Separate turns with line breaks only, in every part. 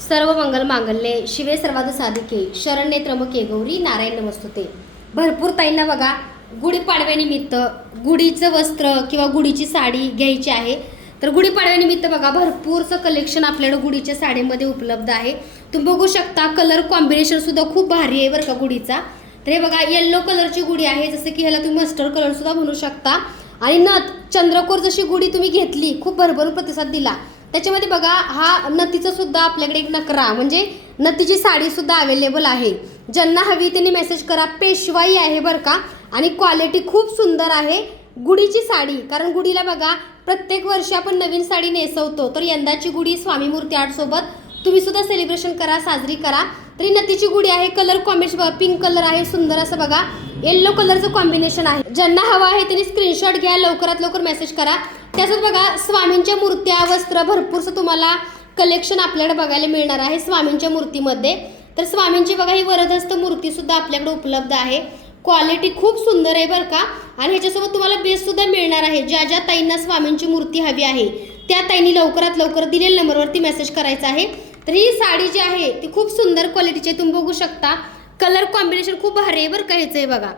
सर्व मंगल मांगल्ये शिवे सर्वाद साधिके शरण्ये त्र्यंबके गौरी नारायण नमस्तुते. भरपूर ताईंना बघा गुढीपाडव्यानिमित्त गुढीचं वस्त्र किंवा गुढीची साडी घ्यायची आहे. तर गुढीपाडव्यानिमित्त बघा भरपूरचं कलेक्शन आपल्याकडे गुढीच्या साडीमध्ये उपलब्ध आहे. तुम्ही बघू शकता कलर कॉम्बिनेशनसुद्धा खूप भारी आहे बरं का गुढीचा. तर हे बघा येल्लो कलरची गुढी आहे जसं की ह्याला तुम्ही मस्टर्ड कलरसुद्धा म्हणू शकता. आणि नथ चंद्रकोर जशी गुढी तुम्ही घेतली खूप भरभरून प्रतिसाद दिला. त्याच्यामध्ये बघा हा नथीचा सुद्धा आपल्याकडे एक नकरा म्हणजे नथीची साडी सुद्धा अवेलेबल आहे. ज्यांना हवी त्यांनी मेसेज करा. पेशवाई आहे बरं का. आणि क्वालिटी खूप सुंदर आहे गुढीची साडी. कारण गुढीला बघा प्रत्येक वर्षी आपण नवीन साडी नेसवतो. तर यंदाची गुढी स्वामी मूर्ती आर्ट तुम्ही सुद्धा सेलिब्रेशन करा साजरी करा. तरी नथीची गुढी आहे कलर कॉम्बिनेशन बघा पिंक कलर आहे सुंदर असं बघा. येल्लो कलरचं कॉम्बिनेशन आहे. ज्यांना हवा आहे त्यांनी स्क्रीनशॉट घ्या लवकरात लवकर मेसेज करा. त्यासोबत बघा स्वामींच्या मूर्त्या वस्त्र भरपूरसं तुम्हाला कलेक्शन आपल्याकडे बघायला मिळणार आहे स्वामींच्या मूर्तीमध्ये. तर स्वामींची बघा ही वरदहस्त मूर्ती सुद्धा आपल्याकडे उपलब्ध आहे. क्वालिटी खूप सुंदर आहे बरं का. आणि ह्याच्यासोबत तुम्हाला बेस सुद्धा मिळणार आहे. ज्या ज्या ताईंना स्वामींची मूर्ती हवी आहे. त्या ताईंनी लवकरात लवकर दिलेल्या नंबरवरती मेसेज करायचा आहे. तर ही साडी जी आहे ती खूप सुंदर क्वालिटीची आहे. तुम्ही बघू शकता. कलर कॉम्बिनेशन खूप भारी आहे बरं का ह्याचं आहे बघा.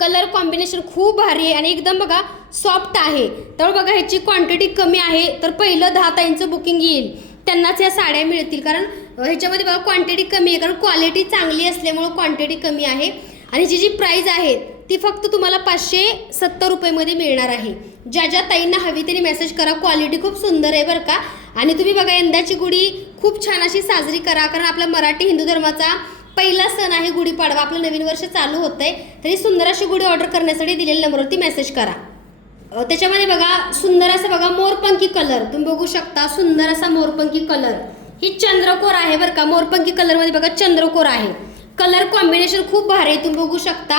कलर कॉम्बिनेशन खूप भारी आहे आणि एकदम बघा सॉफ्ट आहे. तर बघा ह्याची क्वांटिटी कमी आहे. तर पहिलं दहा ताईंचं बुकिंग येईल. त्यांनाच या साड्या मिळतील. कारण ह्याच्यामध्ये बघा क्वांटिटी कमी आहे. कारण क्वालिटी चांगली असल्यामुळं क्वांटिटी कमी आहे. आणि जी जी प्राईज आहे ती फक्त तुम्हाला पाचशे सत्तर रुपयेमध्ये मिळणार आहे. ज्या ज्या ताईंना हवी त्यांनी मेसेज करा. क्वालिटी खूप सुंदर आहे बरं का. आणि तुम्ही बघा यंदाची गुढी खूप छान अशी साजरी करा. कारण आपला मराठी हिंदू धर्माचा पहिला सण आहे गुढीपाडवा. आपलं नवीन वर्ष चालू होत आहे तरी सुंदर अशी गुढी ऑर्डर करण्यासाठी दिलेल्या नंबरवरती मेसेज करा. त्याच्यामध्ये बघा सुंदर असं बघा मोरपंखी कलर तुम्ही बघू शकता सुंदर असा मोरपंखी कलर ही चंद्रकोर आहे बरं का. मोरपंखी कलरमध्ये बघा चंद्रकोर आहे. कलर कॉम्बिनेशन खूप भारी आहे. तुम्ही बघू शकता.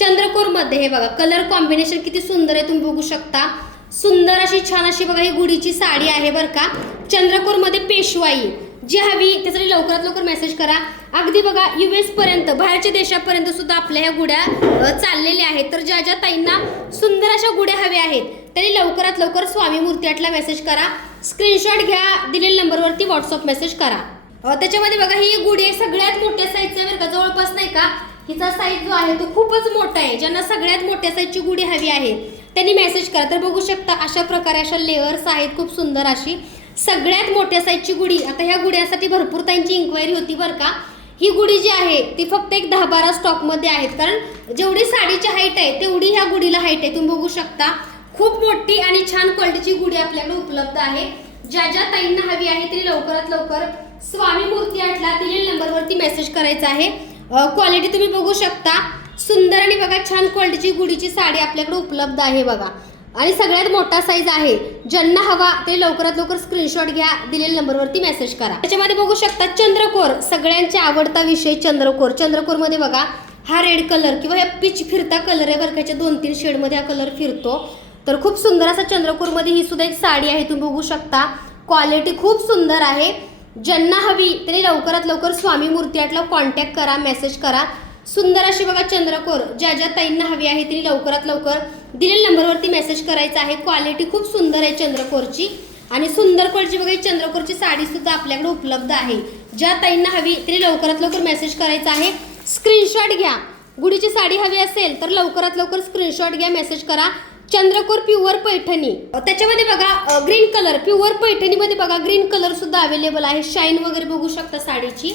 चंद्रकोरमध्ये हे बघा कलर कॉम्बिनेशन किती सुंदर आहे तुम्ही बघू शकता. सुंदर अशी छान अशी बघा ही गुढीची साडी आहे बरं का. चंद्रकोरमध्ये पेशवाई. जी हवी त्यासाठी लवकरात लवकर मेसेज करा. अगदी बघा यू पर्यंत बाहेरच्या देशापर्यंत सुद्धा आपल्या ह्या गुड्या चाललेल्या आहेत. तर ज्या ज्या ताईंना सुंदर अशा गुड्या हव्या आहेत त्यांनी लवकरात लवकर स्वामी मूर्तीआटला मेसेज करा. स्क्रीनशॉट घ्या दिलेल्या नंबरवरती व्हॉट्सअप मेसेज करा. त्याच्यामध्ये बघा ही गुढी सगळ्यात मोठ्या साईजचा बरं का जवळपास नाही का हिचा साईज जो आहे तो खूपच मोठा आहे. ज्यांना सगळ्यात मोठ्या साईजची गुढी हवी आहे त्यांनी मेसेज करा. तर बघू शकता अशा प्रकारे अशा लेअर्स आहेत खूप सुंदर अशी. सगळ्यात मोठ्या साईजची गुढी आता ह्या गुढ्यासाठी भरपूर त्यांची इन्क्वायरी होती बरं का. ही गुढी जी आहे ती फक्त एक दहा बारा स्टॉकमध्ये आहेत. कारण जेवढी साडीची हाईट आहे तेवढी ह्या गुढीला हाईट आहे. तुम्ही बघू शकता खूप मोठी आणि छान क्वालिटीची गुढी आपल्याकडे उपलब्ध आहे. ज्या ज्या ताईंना हवी आहे तरी लवकरात लवकर स्वामी मूर्ती आठला दिलेल्या नंबरवरती मेसेज करायचा आहे. क्वालिटी तुम्ही बघू शकता. सुंदर आणि बघा छान क्वालिटीची गुडीची साडी आपल्याकडे उपलब्ध आहे बघा. आणि सगळ्यात मोठा साईज आहे. ज्यांना हवा ते लवकरात लवकर स्क्रीनशॉट घ्या दिलेल्या नंबरवरती मेसेज करा. त्याच्यामध्ये बघू शकता चंद्रकोर. सगळ्यांचा आवडता विषय चंद्रकोर. चंद्रकोरमध्ये बघा हा रेड कलर किंवा हे पिच फिरता कलर आहे बरखाच्या दोन तीन शेडमध्ये हा कलर फिरतो. तर खूप सुंदर असा चंद्रकोरमध्ये ही सुद्धा एक साडी आहे. तुम्ही बघू शकता. क्वालिटी खूप सुंदर आहे. ज्यांना हवी त्यांनी लवकरात लवकर स्वामी मूर्ती आटला कॉन्टॅक्ट करा मेसेज करा. सुंदर अशी बघा चंद्रकोर ज्या ज्या ताईंना हवी आहे त्यांनी लवकरात लवकर दिलेल्या नंबरवरती मेसेज करायचा आहे. क्वालिटी खूप सुंदर आहे चंद्रकोरची. आणि सुंदर क्वालिटी बघा चंद्रकोरची साडी सुद्धा आपल्याकडे उपलब्ध आहे. ज्या ताईंना हवी त्यांनी लवकरात लवकर मेसेज करायचा आहे. स्क्रीनशॉट घ्या. गुढीची साडी हवी असेल तर लवकरात लवकर स्क्रीनशॉट घ्या मेसेज करा. चंद्रकोर प्युअर पैठणी. त्याच्यामध्ये बघा ग्रीन कलर प्युअर पैठणीमध्ये बघा ग्रीन कलर सुद्धा अवेलेबल आहे. शाईन वगैरे बघू शकता साडीची.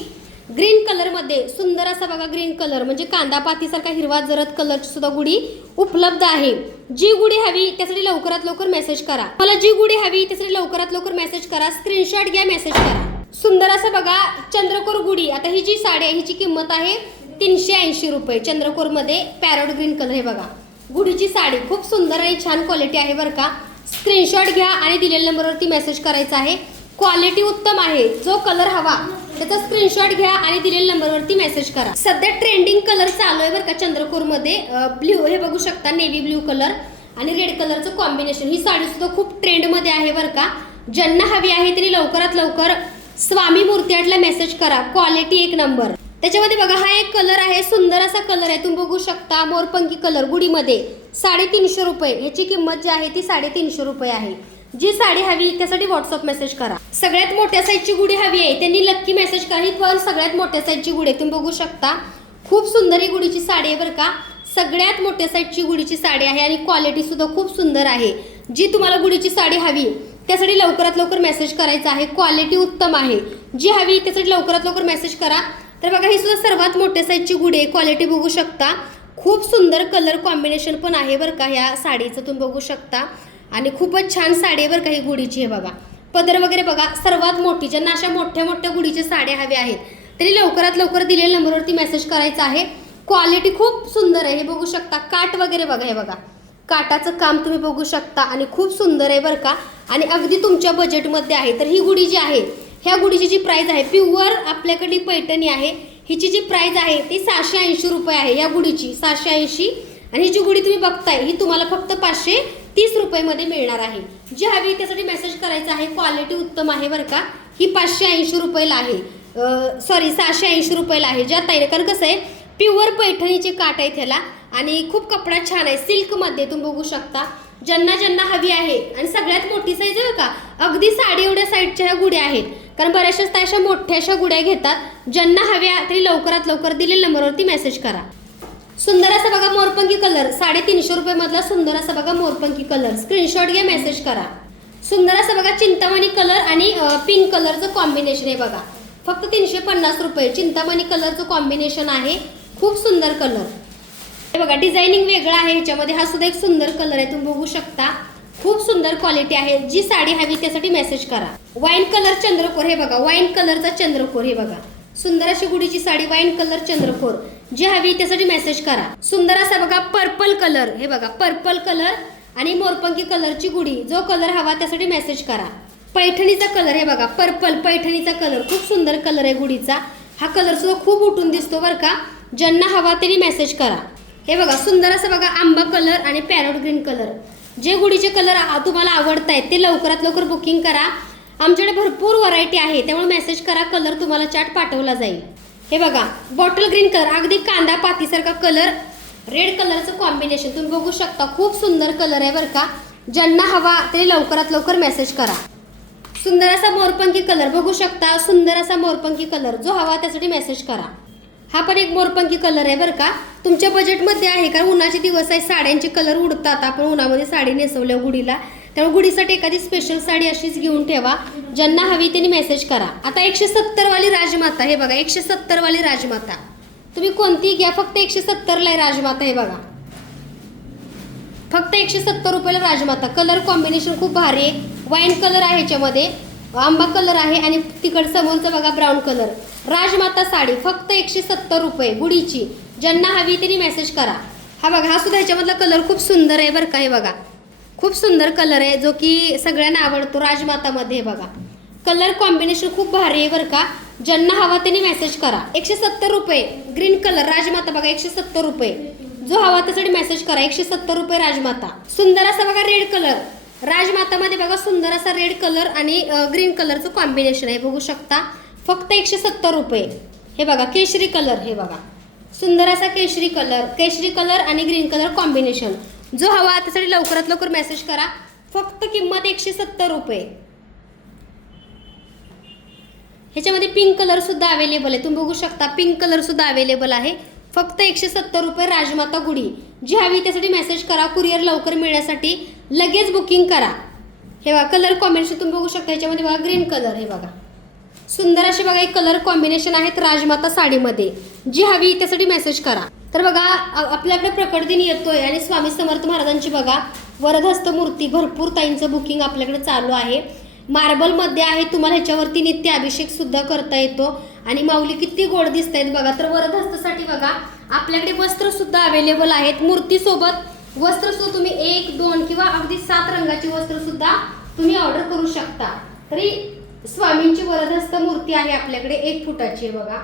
ग्रीन कलरमध्ये सुंदर असा बघा ग्रीन कलर म्हणजे कांदा पातीसारखा हिरवा जरद कलरची सुद्धा गुढी उपलब्ध आहे. जी गुढी हवी त्यासाठी लवकरात लवकर मेसेज करा. मला जी गुढी हवी त्यासाठी लवकरात लवकर मेसेज करा. स्क्रीनशॉट घ्या मेसेज करा. सुंदर असं बघा चंद्रकोर गुढी. आता ही जी साडी आहे हिची किंमत आहे तीनशे ऐंशी रुपये. चंद्रकोरमध्ये पॅरोट ग्रीन कलर हे बघा. गुढीची साडी. खूप सुंदर आणि छान क्वालिटी आहे बरं का. स्क्रीनशॉट घ्या आणि दिलेल्या नंबरवरती मेसेज करायचा आहे. क्वालिटी उत्तम आहे. जो कलर हवा त्याचा स्क्रीनशॉट घ्या आणि दिलेल्या नंबरवरती मेसेज करा. सध्या ट्रेंडिंग कलर चालू आहे बरं का चंद्रपूरमध्ये. ब्ल्यू हे बघू शकता नेव्ही ब्ल्यू कलर आणि रेड कलरचं कॉम्बिनेशन ही साडी सुद्धा खूप ट्रेंडमध्ये आहे बरं का. ज्यांना हवी आहे त्यांनी लवकरात लवकर स्वामी मूर्ती मेसेज करा. क्वालिटी एक नंबर त्याच्यामध्ये बघा हा एक कलर आहे सुंदर असा कलर आहे. तुम्ही बघू शकता मोरपंखी कलर गुढीमध्ये. साडेतीनशे रुपये. ह्याची किंमत जी आहे ती साडेतीनशे रुपये आहे. जी साडी हवी त्यासाठी व्हॉट्सअप मेसेज करा. सगळ्यात मोठ्या साईजची गुढी हवी आहे त्यांनी नक्की मेसेज करा. ही पण सगळ्यात मोठ्या साईजची गुढी आहे. तुम्ही बघू शकता. खूप सुंदर ही गुढीची साडी आहे बरं का. सगळ्यात मोठ्या साईजची गुढीची साडी आहे आणि क्वालिटी सुद्धा खूप सुंदर आहे. जी तुम्हाला गुढीची साडी हवी त्यासाठी लवकरात लवकर मेसेज करायचा आहे. क्वालिटी उत्तम आहे. जी हवी त्यासाठी लवकरात लवकर मेसेज करा. तर बघा ही सुद्धा सर्वात मोठ्या साईजची गुढी आहे. क्वालिटी बघू शकता. खूप सुंदर कलर कॉम्बिनेशन पण आहे बरं का ह्या साडीचं तुम्ही बघू शकता. आणि खूपच छान साडी आहे बरं का ही गुढीची आहे बघा. पदर वगैरे बघा सर्वात मोठी ज्यांना अशा मोठ्या मोठ्या गुढीच्या साड्या हव्या आहेत तरी लवकरात लवकर दिलेल्या नंबरवरती मेसेज करायचा आहे. क्वालिटी खूप सुंदर आहे हे बघू शकता. काट वगैरे बघा हे बघा. काटाचं काम तुम्ही बघू शकता आणि खूप सुंदर आहे बरं का. आणि अगदी तुमच्या बजेटमध्ये आहे. तर ही गुढी जी आहे ह्या गुढीची जी प्राईज आहे प्युअर आपल्याकडली पैठणी आहे. हिची जी प्राईज आहे ती सहाशे ऐंशी रुपये आहे या गुढीची सहाशे ऐंशी. आणि ही जी गुढी तुम्ही बघताय ही तुम्हाला फक्त पाचशे तीस रुपयेमध्ये मिळणार आहे. जी हवी त्यासाठी मेसेज करायचा आहे क्वालिटी उत्तम आहे बरं का. ही पाचशे ऐंशी रुपयेला आहे. सॉरी सहाशे ऐंशी रुपयेला आहे. ज्या ताईने कारण कसं आहे प्युअर पैठणीची काट आहे त्याला. आणि खूप कपडा छान आहे सिल्कमध्ये तुम्ही बघू शकता. ज्यांना ज्यांना हवी आहे आणि सगळ्यात मोठी साईज आहे का. अगदी साडी एवढ्या साईडच्या ह्या गुड्या आहेत. कारण बऱ्याचशाच त्या अशा मोठ्या अशा गुड्या घेतात ज्यांना हव्या तरी लवकरात लवकर दिलेल्या नंबरवरती मेसेज करा. सुंदर असा बघा मोरपंकी कलर साडेतीनशे रुपयेमधला सुंदर असा बघा मोरपंकी कलर स्क्रीनशॉट घ्या मेसेज करा. सुंदर असा बघा चिंतामणी कलर आणि पिंक कलरचं कॉम्बिनेशन आहे बघा. फक्त तीनशे पन्नास रुपये. चिंतामणी कलरचं कॉम्बिनेशन आहे. खूप सुंदर कलर हे बघा डिझायनिंग वेगळं आहे. ह्याच्यामध्ये हा सुद्धा एक सुंदर कलर आहे. तुम्ही बघू शकता. खूप सुंदर क्वालिटी आहे. जी साडी हवी त्यासाठी मेसेज करा. वाईन कलर चंद्रकोर हे बघा. वाईन कलरचा चंद्रकोर हे बघा. सुंदर अशी गुढीची साडी वाईन कलर चंद्रकोर. जी हवी त्यासाठी मेसेज करा. सुंदर असा बघा पर्पल कलर हे बघा पर्पल कलर आणि मोरपंकी कलरची गुढी. जो कलर हवा त्यासाठी मेसेज करा. पैठणीचा कलर हे बघा. पर्पल पैठणीचा कलर खूप सुंदर कलर आहे गुढीचा. हा कलर सुद्धा खूप उठून दिसतो बरं का. ज्यांना हवा त्यांनी मेसेज करा. हे बघा सुंदर असं बघा आंबा कलर आणि पॅरोट ग्रीन कलर जे गुढीचे कलर तुम्हाला आवडत आहेत ते लवकरात लवकर बुकिंग करा. आमच्याकडे भरपूर व्हरायटी आहे त्यामुळे मेसेज करा कलर तुम्हाला चाट पाठवला जाईल. हे बघा बॉटल ग्रीन कलर अगदी कांदा पातीसारखा कलर रेड कलरचं कॉम्बिनेशन तुम्ही बघू शकता खूप सुंदर कलर आहे बरं का. ज्यांना हवा ते लवकरात लवकर मेसेज करा. सुंदर असा मोरपंखी कलर बघू शकता सुंदर असा मोरपंखी कलर जो हवा त्यासाठी मेसेज करा. हा पण एक मोरपंकी कलर आहे बरं का. तुमच्या बजेटमध्ये आहे कारण उन्हाचे दिवस आहे साड्यांचे कलर उडतात. आपण उन्हामध्ये साडी नेसवल्या गुढीला. त्यामुळे गुढीसाठी एखादी स्पेशल साडी अशीच घेऊन ठेवा. ज्यांना हवी त्यांनी मेसेज करा. आता एकशे सत्तरवाली राजमाता हे बघा. एकशे सत्तरवाली राजमाता. तुम्ही कोणती घ्या. फक्त एकशे सत्तरला आहे राजमाता हे बघा. फक्त एकशे सत्तर रुपयाला राजमाता. कलर कॉम्बिनेशन खूप भारी आहे. वाईन कलर आहे ह्याच्यामध्ये. आंबा कलर आहे आणि तिकड समोरचं बघा ब्राऊन कलर राजमाता साडी फक्त एकशे सत्तर रुपये गुढीची ज्यांना हवी त्यांनी मेसेज करा. हा बघा हा सुद्धा ह्याच्यामधला कलर खूप सुंदर आहे बरं का हे बघा. खूप सुंदर कलर आहे जो की सगळ्यांना आवडतो राजमातामध्ये हे बघा. कलर कॉम्बिनेशन खूप भारी आहे बरं का. ज्यांना हवा त्यांनी मेसेज करा. एकशे सत्तर रुपये ग्रीन कलर राजमाता बघा एकशे सत्तर रुपये. जो हवा त्यासाठी मेसेज करा एकशे सत्तर रुपये राजमाता. सुंदर असा बघा रेड कलर राजमातामध्ये बघा सुंदर असा रेड कलर आणि ग्रीन कलरचं कॉम्बिनेशन आहे. बघू शकता. फक्त एकशे सत्तर रुपये. हे बघा केशरी कलर हे बघा. सुंदर असा केशरी कलर केशरी कलर आणि ग्रीन कलर कॉम्बिनेशन जो हवा त्यासाठी लवकरात लवकर मेसेज करा. फक्त किंमत एकशे सत्तर रुपये. ह्याच्यामध्ये पिंक कलर सुद्धा अवेलेबल आहे. तुम्ही बघू शकता पिंक कलर सुद्धा अवेलेबल आहे. फक्त एकशे सत्तर रुपये राजमाता गुढी. जी हवी त्यासाठी मेसेज करा. कुरिअर लवकर मिळण्यासाठी. लगेच बुकिंग करा. हे बघा कलर कॉम्बिनेशन तुम्ही बघू शकता. ह्याच्यामध्ये बघा ग्रीन कलर हे बघा. सुंदर असे बघा एक कलर कॉम्बिनेशन आहेत राजमाता साडीमध्ये. जी हवी त्यासाठी मेसेज करा. तर बघा आपल्याकडे प्रकट दिन येतोय आणि स्वामी समर्थ महाराजांची बघा वरदहस्त मूर्ती भरपूर ताईंचं बुकिंग आपल्याकडे चालू आहे. मार्बलमध्ये आहे तुम्हाला ह्याच्यावरती नित्य अभिषेक सुद्धा करता येतो. आणि माऊली किती गोड दिसत आहेत बघा. तर वरदहस्तसाठी बघा आपल्याकडे वस्त्र सुद्धा अवेलेबल आहेत. मूर्तीसोबत वस्त्र सुद्धा तुम्ही एक दोन किंवा अगदी सात रंगाची वस्त्र सुद्धा तुम्ही ऑर्डर करू शकता. तरी स्वामींची वरदहस्त मूर्ती आहे आपल्याकडे एक फुटाची आहे बघा.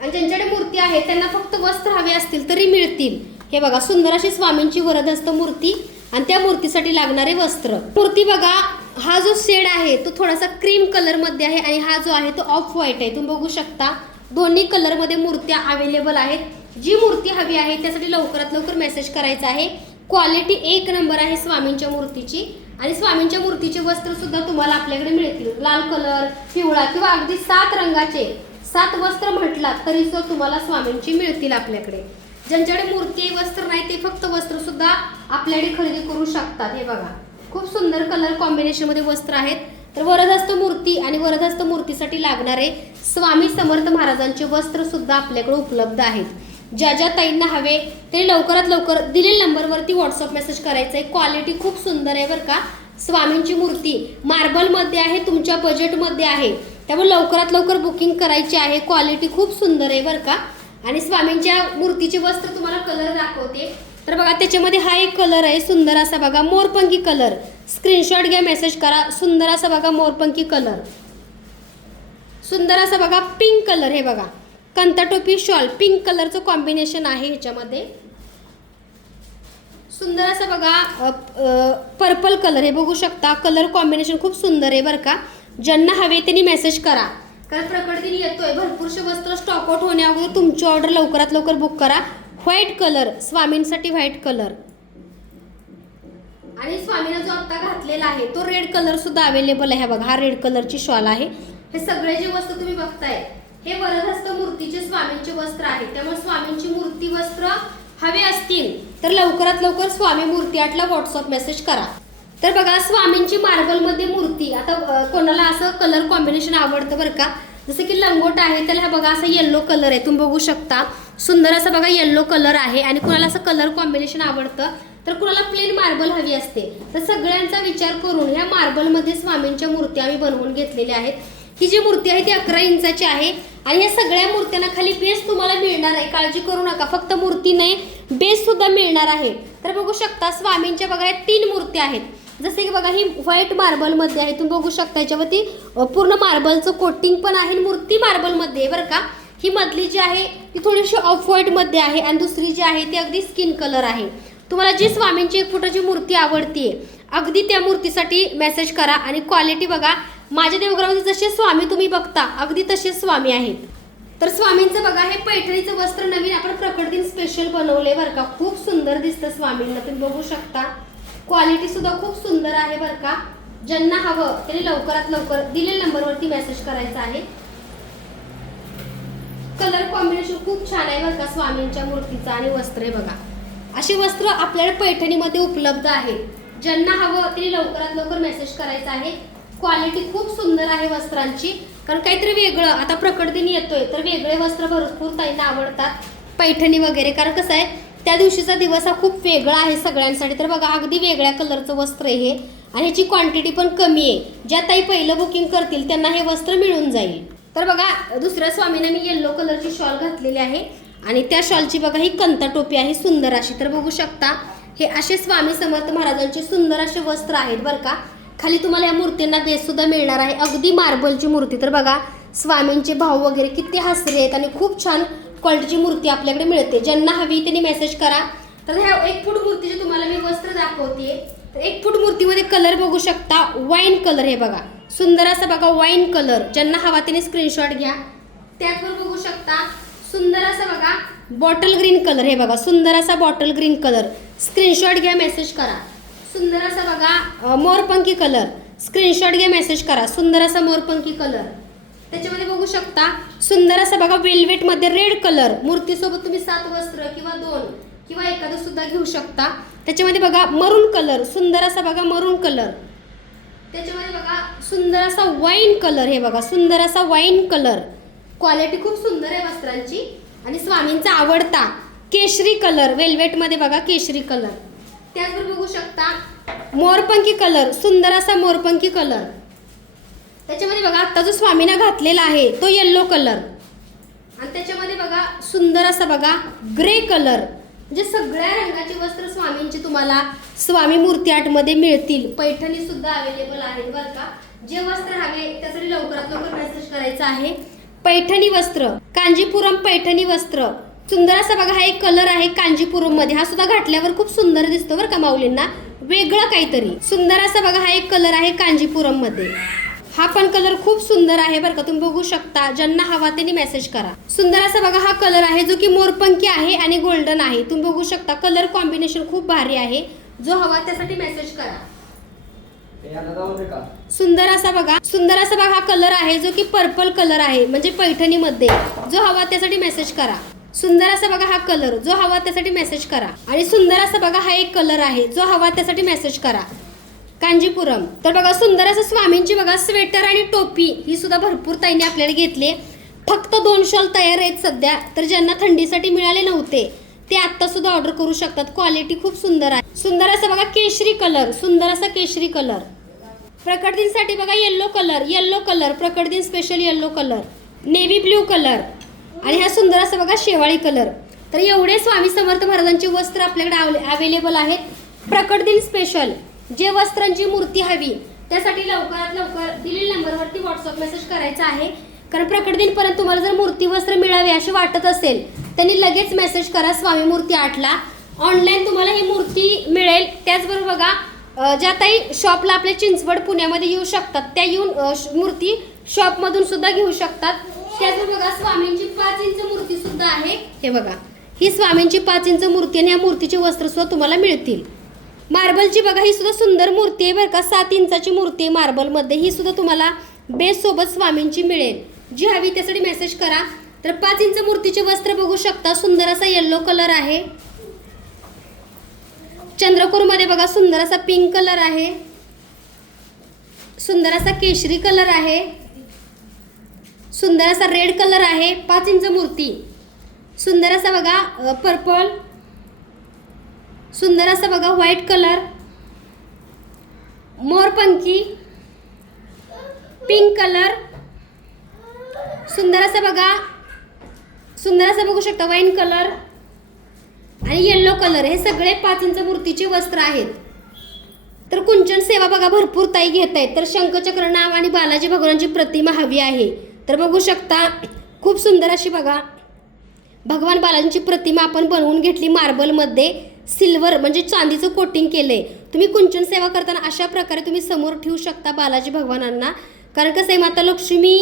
आणि ज्यांच्याकडे मूर्ती आहे त्यांना फक्त वस्त्र हवे असतील तरी मिळतील. हे बघा सुंदर अशी स्वामींची वरदहस्त मूर्ती आणि त्या मूर्तीसाठी लागणारे वस्त्र. मूर्ती बघा हा जो शेड आहे तो थोडासा क्रीम कलरमध्ये आहे आणि हा जो आहे तो ऑफ व्हाईट आहे. तुम्ही बघू शकता दोन्ही कलरमध्ये मूर्त्या अवेलेबल आहेत. जी मूर्ती हवी आहे त्यासाठी लवकरात लवकर मेसेज करायचा आहे. क्वालिटी एक नंबर आहे स्वामींच्या मूर्तीची. आणि स्वामींच्या मूर्तीचे वस्त्र सुद्धा तुम्हाला आपल्याकडे मिळतील. लाल कलर पिवळा किंवा अगदी सात रंगाचे सात वस्त्र म्हटलात तरी सुद्धा तुम्हाला स्वामींची मिळतील आपल्याकडे. ज्यांच्याकडे मूर्ती वस्त्र नाही ते फक्त वस्त्र सुद्धा आपल्याकडे खरेदी करू शकतात. हे बघा. खूप सुंदर कलर कॉम्बिनेशनमध्ये वस्त्र आहेत. तर वरदहस्त मूर्ती आणि वरदहस्त मूर्तीसाठी लागणारे स्वामी समर्थ महाराजांचे वस्त्र सुद्धा आपल्याकडे उपलब्ध आहेत. ज्या ज्या ताईंना हवे ते लवकरात लवकर दिलेल्या नंबरवरती व्हॉट्सअप मेसेज करायचं आहे क्वालिटी खूप सुंदर आहे बरं का. स्वामींची मूर्ती मार्बलमध्ये आहे तुमच्या बजेटमध्ये आहे. त्यामुळे लवकरात लवकर बुकिंग करायची आहे. क्वालिटी खूप सुंदर आहे बरं का. आणि स्वामींच्या मूर्तीचे वस्त्र तुम्हाला कलर दाखवते. तर बघा त्याच्यामध्ये हा एक कलर आहे सुंदर असा बघा मोरपंखी कलर स्क्रीनशॉट घ्या मेसेज करा. सुंदर असा बघा मोरपंखी कलर सुंदर असा बघा पिंक कलर हे बघा. कंताटोपी शॉल पिंक कलरचं कॉम्बिनेशन आहे ह्याच्यामध्ये. सुंदर असं बघा पर्पल कलर हे बघू शकता. कलर कॉम्बिनेशन खूप सुंदर आहे बरं का. ज्यांना हवे त्यांनी मेसेज करा. कारण प्रकट दिन येतोय. भरपूरसे वस्त्र स्टॉक आउट होण्या अगोदर तुमची ऑर्डर लवकरात लवकर बुक करा. व्हाईट कलर स्वामींसाठी व्हाईट कलर आणि स्वामीनं जो आता घातलेला आहे तो रेड कलर सुद्धा अवेलेबल आहे. बघा हा रेड कलरची शॉल आहे. हे सगळे जे वस्तू तुम्ही बघताय हे वरदहस्त मूर्तीचे स्वामींचे वस्त्र आहेत त्यामुळे स्वामींची मूर्ती वस्त्र हवे असतील तर लवकरात लवकर स्वामी मूर्ती आठला व्हॉट्सअप मेसेज करा. तर बघा स्वामींची मार्बलमध्ये मूर्ती. आता कोणाला असं कलर कॉम्बिनेशन आवडतं बरं का? जसं की लंगोट आहे त्याला हा बघा असा येल्लो कलर आहे. तुम्ही बघू शकता. सुंदर असा बघा येल्लो कलर आहे. आणि कुणाला असं कलर कॉम्बिनेशन आवडतं तर कुणाला प्लेन मार्बल हवी असते. तर सगळ्यांचा विचार करून ह्या मार्बलमध्ये स्वामींच्या मूर्ती आम्ही बनवून घेतलेल्या आहेत. ही जी मूर्ती आहे ती अकरा इंचाची आहे. आणि या सगळ्या मूर्त्यांना खाली बेस तुम्हाला मिळणार आहे. काळजी करू नका. फक्त मूर्ती नाही बेस सुद्धा मिळणार आहे. तर बघू शकता स्वामींच्या बघा या तीन मूर्ती आहेत. जसे की बघा ही व्हाईट मार्बलमध्ये आहे. तुम्ही बघू शकता याच्यावरती पूर्ण मार्बलचं कोटिंग पण आहे मूर्ती मार्बलमध्ये आहे बरं का. ही मधली जी आहे ती थोडीशी ऑफ व्हाईटमध्ये आहे आणि दुसरी जी आहे ती अगदी स्किन कलर आहे. तुम्हाला जी स्वामींची एक फुटाची मूर्ती आवडतीये अगदी त्या मूर्तीसाठी मेसेज करा. आणि क्वालिटी बघा माझ्या देवघरामध्ये जसे स्वामी तुम्ही बघता अगदी तसेच स्वामी आहेत. तर स्वामींचं बघा हे पैठणीचं वस्त्र नवीन आपण प्रकट दिन स्पेशल बनवले बरं का. खूप सुंदर दिसतं स्वामींना तुम्ही बघू शकता. क्वालिटी सुद्धा खूप सुंदर आहे बरं का. ज्यांना हवं त्यांनी लवकरात लवकर दिलेल्या नंबरवरती मेसेज करायचा आहे. कलर कॉम्बिनेशन खूप छान आहे बरं का स्वामींच्या मूर्तीचं आणि वस्त्र आहे बघा. असे वस्त्र आपल्याला पैठणीमध्ये उपलब्ध आहे. ज्यांना हवं त्यांनी लवकरात लवकर मेसेज करायचा आहे. क्वालिटी खूप सुंदर आहे वस्त्रांची. कारण काहीतरी वेगळं आता प्रकट दिन येतोय तर वेगळे वस्त्र भरपूर ताईंना आवडतात पैठणी वगैरे. कारण कसं आहे त्या दिवशीचा दिवस हा खूप वेगळा आहे सगळ्यांसाठी. तर बघा अगदी वेगळ्या कलरचं वस्त्र आहे हे. आणि ह्याची क्वांटिटी पण कमी आहे. ज्या ताई पहिलं बुकिंग करतील त्यांना हे वस्त्र मिळून जाईल. तर बघा दुसऱ्या स्वामीने मी येल्लो कलरची शॉल घातलेली आहे. आणि त्या शॉलची बघा ही कंता टोपी आहे सुंदर अशी. तर बघू शकता हे असे स्वामी समर्थ महाराजांचे सुंदर असे वस्त्र आहेत बरं का. खाली तुम्हाला या मूर्तींना बेस सुद्धा मिळणार आहे. अगदी मार्बलची मूर्ती. तर बघा स्वामींचे भाव वगैरे किती हसरे आहेत आणि खूप छान क्वालिटीची मूर्ती आपल्याकडे मिळते. ज्यांना हवी त्यांनी मेसेज करा. तर ह्या एक फूट मूर्तीचे तुम्हाला मी वस्त्र दाखवते तर एक फूट मूर्तीमध्ये कलर बघू शकता. वाईन कलर हे बघा. सुंदर असा बघा वाईन कलर ज्यांना हवा त्याने स्क्रीनशॉट घ्या. त्याचवर बघू शकता. सुंदर असा बघा बॉटल ग्रीन कलर हे बघा. सुंदर असा बॉटल ग्रीन कलर स्क्रीनशॉट घ्या मेसेज करा. सुंदर असा बघा. मोरपंखी कलर स्क्रीनशॉट घ्या मेसेज करा. सुंदर असा मोरपंखी कलर त्याच्यामध्ये बघू शकता. सुंदर असा बघा वेल्वेटमध्ये रेड कलर मूर्तीसोबत तुम्ही सात वस्त्र किंवा दोन किंवा एखादं सुद्धा घेऊ शकता. त्याच्यामध्ये बघा मरून कलर सुंदर असा बघा मरून कलर त्याच्यामध्ये बघा. सुंदर असा वाईन कलर हे बघा. सुंदर असा वाईन कलर क्वालिटी खूप सुंदर आहे वस्त्रांची. आणि स्वामींचा आवडता केशरी कलर वेल्वेटमध्ये बघा केशरी कलर त्याचबरोबर बघू शकता मोरपंखी कलर सुंदर असा मोरपंखी कलर त्याच्यामध्ये बघा आता जो स्वामीनं घातलेला आहे तो येल्लो कलर आणि त्याच्यामध्ये बघा सुंदर असा बघा ग्रे कलर म्हणजे सगळ्या रंगाचे वस्त्र स्वामींची तुम्हाला स्वामी मूर्ती आर्टमध्ये मिळतील. पैठणी सुद्धा अवेलेबल आहेत बरं का. जे वस्त्र हवे त्यासाठी लवकरात लवकर मेसेज करायचा आहे. पैठणी वस्त्र कांजीपुरम पैठणी वस्त्र. सुंदर असा बघा हा एक कलर आहे कांजीपुरममध्ये हा सुद्धा घातल्यावर खूप सुंदर दिसतो बरं का माऊलींना. वेगळं काहीतरी. सुंदर असा बघा हा एक कलर आहे कांजीपुरममध्ये हा पण कलर खूप सुंदर आहे बरं का तुम्ही बघू शकता. ज्यांना हवा त्यांनी मेसेज करा. सुंदर असा बघा हा कलर आहे जो की मोरपंखी आहे आणि गोल्डन आहे. तुम्ही बघू शकता कलर कॉम्बिनेशन खूप भारी आहे. जो हवा त्यासाठी मेसेज करा. सुंदर असा बघा सुंदर असा बघा हा कलर आहे जो की पर्पल कलर आहे म्हणजे पैठणीमध्ये. जो हवा त्यासाठी मेसेज करा. सुंदर असा बघा हा कलर जो हवा त्यासाठी मेसेज करा. आणि सुंदर असा बघा हा एक कलर आहे. जो हवा त्यासाठी मेसेज करा. कांजीपुरम. तर बघा सुंदर असं स्वामींची बघा स्वेटर आणि टोपी ही सुद्धा भरपूर ताईने आपल्याला घेतली. फक्त दोन शॉल तयार आहेत सध्या तर ज्यांना थंडीसाठी मिळाले नव्हते ते आत्ता सुद्धा ऑर्डर करू शकतात. क्वालिटी खूप सुंदर आहे. सुंदर असा बघा केशरी कलर सुंदर असा केशरी कलर प्रकट दिनसाठी बघा येल्लो कलर येल्लो कलर प्रकट दिन special yellow colour navy blue colour आणि हा सुंदर असा बघा शेवाळी कलर. तर एवढे स्वामी समर्थ महाराजांचे वस्त्र आपल्याकडे अवेलेबल आहेत. प्रकट दिन स्पेशल जे वस्त्रांची मूर्ती हवी त्यासाठी लवकरात लवकर दिलेल्या नंबरवरती व्हॉट्सअप मेसेज करायचा आहे. कारण प्रकट दिनपर्यंत तुम्हाला जर मूर्ती वस्त्र मिळावे असे वाटत असेल त्यांनी लगेच मेसेज करा स्वामी मूर्ती आठला. ऑनलाईन तुम्हाला ही मूर्ती मिळेल. त्याचबरोबर बघा ज्या ताई शॉपला आपल्या चिंचवड पुण्यामध्ये येऊ शकतात त्या येऊन श- मूर्ती शॉपमधून सुद्धा घेऊ शकतात. त्याचबरोबर बघा स्वामींची पाच इंच मूर्ती सुद्धा आहे. हे बघा ही स्वामींची पाच इंच मूर्ती आणि या मूर्तीचे वस्त्र सुद्धा तुम्हाला मिळतील. मार्बलची बघा ही सुद्धा सुंदर मूर्ती आहे बरं का. सात इंचाची मूर्ती आहे मार्बलमध्ये. ही सुद्धा तुम्हाला बेससोबत स्वामींची मिळेल. जी हवी त्यासाठी मेसेज करा. तर पाच इंच मूर्तीचे वस्त्र बघू शकता. सुंदर असा येल्लो कलर आहे. चंद्रकूरमध्ये बघा सुंदर असा पिंक कलर आहे. सुंदर असा केशरी कलर आहे. सुंदर असा रेड कलर आहे पाच इंच मूर्ती. सुंदर असा बघा पर्पल सुंदर असा बघा व्हाईट कलर मोरपंखी पिंक कलर सुंदर असा बघा सुंदर असं बघू शकता वाईन कलर आणि येल्लो कलर हे सगळे पाच इंच मूर्तीचे वस्त्र आहेत. तर कुंचन सेवा बघा भरपूर ताई घेत आहेत तर शंखचक्र नाव आणि बालाजी भगवानांची प्रतिमा हवी आहे. तर बघू शकता खूप सुंदर अशी बघा. भगवान बालाजींची प्रतिमा आपण बनवून घेतली मार्बलमध्ये. सिल्वर म्हणजे चांदीचं कोटिंग केलंय. तुम्ही कुंचन सेवा करताना अशा प्रकारे तुम्ही समोर ठेवू शकता बालाजी भगवानांना. कारण कसं आहे माता लक्ष्मी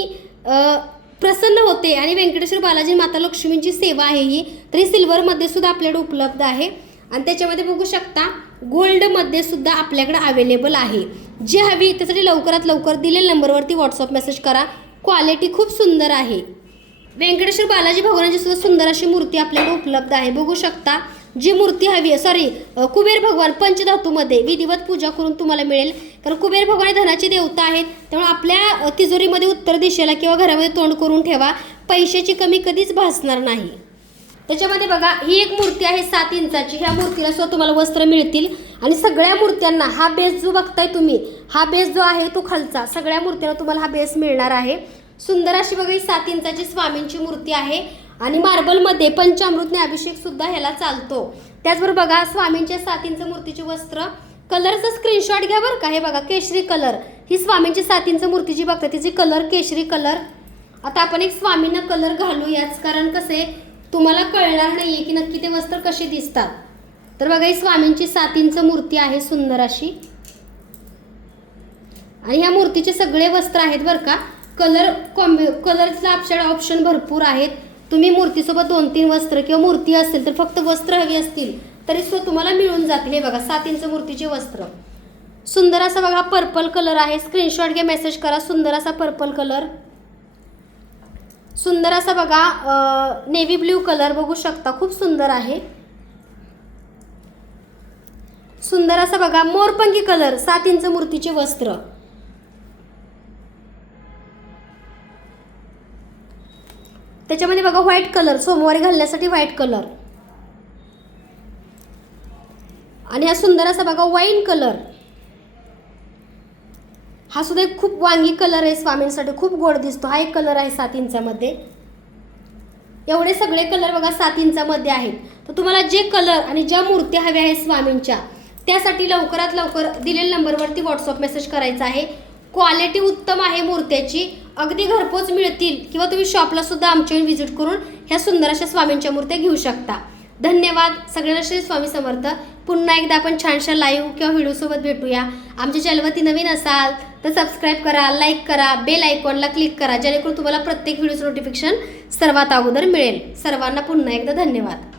प्रसन्न होते आणि व्यंकटेश्वर बालाजी माता लक्ष्मींची सेवा आहे ही. तर ही सिल्वरमध्ये सुद्धा आपल्याकडे उपलब्ध आहे. आणि त्याच्यामध्ये बघू शकता गोल्डमध्ये सुद्धा आपल्याकडे अवेलेबल आहे. जी हवी त्यासाठी लवकरात लवकर दिलेल्या नंबरवरती व्हॉट्सअप मेसेज करा. क्वालिटी खूप सुंदर आहे. व्यंकटेश्वर बालाजी भगवानाची सुद्धा सुंदर अशी मूर्ती आपल्याकडे उपलब्ध आहे. बघू शकता जी मूर्ती हवी आहे सॉरी कुबेर भगवान पंचधातूमध्ये विधिवत पूजा करून तुम्हाला मिळेल. कारण कुबेर भगवान हे धनाची देवता आहेत त्यामुळे आपल्या तिजोरीमध्ये उत्तर दिशेला किंवा घरामध्ये तोंड करून ठेवा. पैशाची कमी कधीच भासणार नाही. त्याच्यामध्ये बघा ही एक मूर्ती आहे सात इंचाची. ह्या मूर्तीला सुद्धा तुम्हाला वस्त्र मिळतील. आणि सगळ्या मूर्त्यांना हा बेस जो बघताय तुम्ही हा बेस जो आहे तो खालचा. सगळ्या मूर्त्यांना तुम्हाला हा बेस मिळणार आहे. सुंदर अशी बघा ही सात इंचाची स्वामींची मूर्ती आहे. आणि मार्बलमध्ये पंचामृतने अभिषेक सुद्धा ह्याला चालतो. त्याचबरोबर बघा स्वामींच्या सात इंच मूर्तीचे वस्त्र. कलरचा स्क्रीनशॉट घ्या बरं का. हे बघा केशरी कलर. ही स्वामींची सात इंच मूर्तीची बघता तिची कलर केशरी कलर. आता आपण एक स्वामींना कलर घालूयाच कारण कसे तुम्हाला कळणार नाहीये की नक्की ते वस्त्र कसे दिसतात. तर बघा ही स्वामींची सातींचं मूर्ती आहे सुंदर अशी. आणि ह्या मूर्तीचे सगळे वस्त्र आहेत बरं का. कलर कॉम्बि कलरचा आपल्याला ऑप्शन भरपूर आहेत. तुम्ही मूर्तीसोबत दोन तीन वस्त्र किंवा मूर्ती असेल तर फक्त वस्त्र हवी असतील तरी सुद्धा तुम्हाला मिळून जातील. हे बघा सात इंच मूर्तीचे वस्त्र. सुंदर असा बघा पर्पल कलर आहे. स्क्रीनशॉट घ्या मेसेज करा. सुंदर असा पर्पल कलर सुंदर असा बघा नेव्ही ब्ल्यू कलर बघू शकता. खूप सुंदर आहे. सुंदर असा बघा मोरपंखी कलर सात इंच मूर्तीचे वस्त्र. त्याच्यामध्ये बघा व्हाईट कलर सोमवारी घालण्यासाठी व्हाईट कलर आणि हा सुंदर असा बघा वाईन कलर हा सुद्धा एक खूप वांगी कलर आहे स्वामींसाठी खूप गोड दिसतो. हा एक कलर आहे सात इंचामध्ये एवढे सगळे कलर बघा सात इंचामध्ये आहेत. तर तुम्हाला जे कलर आणि ज्या मूर्त्या हव्या आहेत स्वामींच्या त्यासाठी लवकरात लवकर दिलेल्या नंबरवरती व्हॉट्सअप मेसेज करायचा आहे. क्वालिटी उत्तम आहे मूर्त्याची. अगदी घरपोच मिळतील किंवा तुम्ही शॉपला सुद्धा आमच्या व्हिजिट करून ह्या सुंदर अशा स्वामींच्या मूर्त्या घेऊ शकता. धन्यवाद. सगळ्यांना श्री स्वामी समर्थ. पुन्हा एकदा आपण छानशा लाईव्ह किंवा व्हिडिओसोबत भेटूया. आमच्या चॅनलवरती नवीन असाल तर सबस्क्राईब करा लाईक करा बेल आयकॉनला क्लिक करा जेणेकरून तुम्हाला प्रत्येक व्हिडिओचं नोटिफिकेशन सर्वात अगोदर मिळेल. सर्वांना पुन्हा एकदा धन्यवाद.